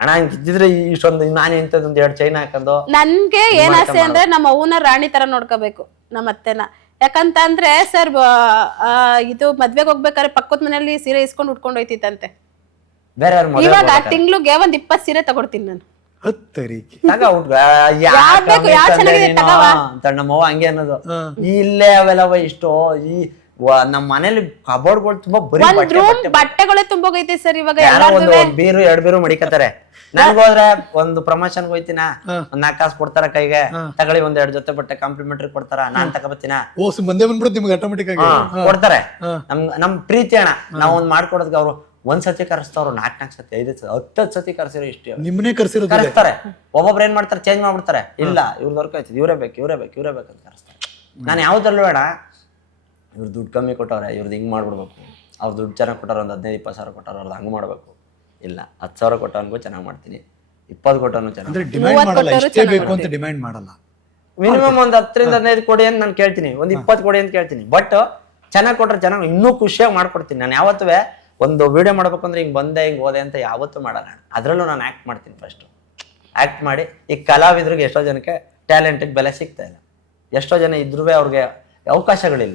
ಅಣ್ಣ ಹಂಗೆ ಇದ್ದಿದ್ರೆ ಇಷ್ಟೊಂದು ನಾನು ಇಂಥದ್ದೊಂದು 2 ಚೈನ್ ಹಾಕೊಂಡು ನನ್ಗೆ ಏನ್ ಆಸೆ ಅಂದ್ರೆ ನಮ್ಮ ಅವ್ವನ ರಾಣಿ ತರ ನೋಡ್ಕೋಬೇಕು ನಮ್ಮ ಅತ್ತೆನ. ಯಾಕಂತಂದ್ರೆ ಸರ್ ಇದು ಮದ್ವೆಗೆ ಹೋಗ್ಬೇಕಾದ್ರೆ ಪಕ್ಕದ ಮನೆಯಲ್ಲಿ ಸೀರೆ ಇಸ್ಕೊಂಡು ಉಟ್ಕೊಂಡು ಹೋಯ್ತಿತ್ತಂತೆ. ಬೇರೆ ಇವಾಗ ತಿಂಗ್ಳಿಗೆ 20 ಸೀರೆ ತಗೊಡ್ತೀನಿ ನಾನು. ನಮ್ಮವ್ವ ಹಂಗೆ ಅನ್ನೋದು. ಇಲ್ಲೇ ಅವೆಲ್ಲವ ಇಷ್ಟು ಈ ನಮ್ ಮನೇಲಿ ಕಬೋರ್ಡ್ಗಳು ತುಂಬಾ ಬಟ್ಟೆಗಳೇ ತುಂಬೋಗೈತೆ ಸರ್ ಇವಾಗ. ಒಂದು ಬೀರು 2 ಬೀರು ಮಡಿಕತ್ತಾರೆ. ನನ್ಗೋದ್ರೆ ಒಂದು ಪ್ರಮೋಷನ್ ಹೋಯ್ತಿನ ಒಂದ್ 4 ಕಾಸು ಕೊಡ್ತಾರ ಕೈಗೆ, ತಗೊಳ್ಳಿ 1-2 ಜೊತೆ ಬಟ್ಟೆ ಕಾಂಪ್ಲಿಮೆಂಟರಿ ಕೊಡ್ತಾರ, ನಾನ್ ತಗೋಬತ್ತೀನ ಕೊಡ್ತಾರೆ. ನಮ್ ಪ್ರೀತಿ ಅಣ್ಣ, ನಾವ್ ಒಂದ್ ಮಾಡ್ಕೊಡೋದಕ್ಕೆ ಅವ್ರು 1 ಸತಿ ಕರೆಸ್ತಾವ್ರು, 4 ಸತಿ 5 ಸತಿ 10 ಸತಿ ಕರ್ಸಿರೋ ಇಷ್ಟು ನಿಮ್ಮನ್ನೇ ಕರೆಸ್ತಾರೆ. ಒಬ್ಬೊಬ್ರು ಏನ್ ಮಾಡ್ತಾರೆ, ಚೇಂಜ್ ಮಾಡ್ಬಿಡ್ತಾರೆ. ಇಲ್ಲ ಇವ್ರದ್ದು ವರ್ಕ್ ಆಯ್ತದೆ, ಇವ್ರೇ ಬೇಕು ಅಂತ ಕರೆಸ್ತಾರೆ. ನಾನು ಯಾವ್ದ್ರಲ್ಲೂ ಬೇಡ, ಇವ್ರು ದುಡ್ಡು ಕಮ್ಮಿ ಕೊಟ್ಟವ್ರೆ, ಇವ್ರದ್ದು ಹಿಂಗ್ ಮಾಡ್ಬಿಡ್ಬೇಕು, ಅವ್ರು ದುಡ್ಡು ಚೆನ್ನಾಗಿ ಕೊಟ್ಟಾರ, ಒಂದು 15-20 ಸಾವಿರ ಕೊಟ್ಟಾರ, ಅವ್ರದ್ದು ಹಂಗ್ ಮಾಡ್ಬೇಕು. ಇಲ್ಲ 10 ಸಾವಿರ ಕೊಟ್ಟವನ್ಗೂ ಚೆನ್ನಾಗಿ ಮಾಡ್ತೀನಿ, 20 ಕೊಟ್ಟವನು ಚೆನ್ನಾಗಿ. ಡಿಮ್ಯಾಂಡ್ ಮಾಡಲ್ಲ. ಮಿನಿಮಮ್ ಒಂದು 10-15 ಕೊಡಿ ಅಂತ ನಾನು ಕೇಳ್ತೀನಿ, ಒಂದು 20 ಕೊಡಿ ಅಂತ ಕೇಳ್ತೀನಿ. ಬಟ್ ಚೆನ್ನಾಗಿ ಕೊಟ್ರೆ ಚೆನ್ನಾಗಿ ಇನ್ನೂ ಖುಷಿಯಾಗಿ ಮಾಡ್ಕೊಡ್ತೀನಿ. ನಾನು ಯಾವತ್ತೂ ಒಂದು ವಿಡಿಯೋ ಮಾಡ್ಬೇಕು ಅಂದ್ರೆ ಹಿಂಗ್ ಬಂದೆ ಹಿಂಗ್ ಹೋದೆ ಅಂತ ಯಾವತ್ತೂ ಮಾಡಲ್ಲ. ಅದ್ರಲ್ಲೂ ನಾನು ಆಕ್ಟ್ ಮಾಡ್ತೀನಿ. ಫಸ್ಟ್ ಆಕ್ಟ್ ಮಾಡಿ, ಈ ಕಲಾವಿದ್ರಿಗೆ ಎಷ್ಟೋ ಜನಕ್ಕೆ ಟ್ಯಾಲೆಂಟಿಗೆ ಬೆಲೆ ಸಿಗ್ತಾ ಇಲ್ಲ, ಎಷ್ಟೋ ಜನ ಇದ್ರೂ ಅವ್ರಿಗೆ ಅವಕಾಶಗಳಿಲ್ಲ.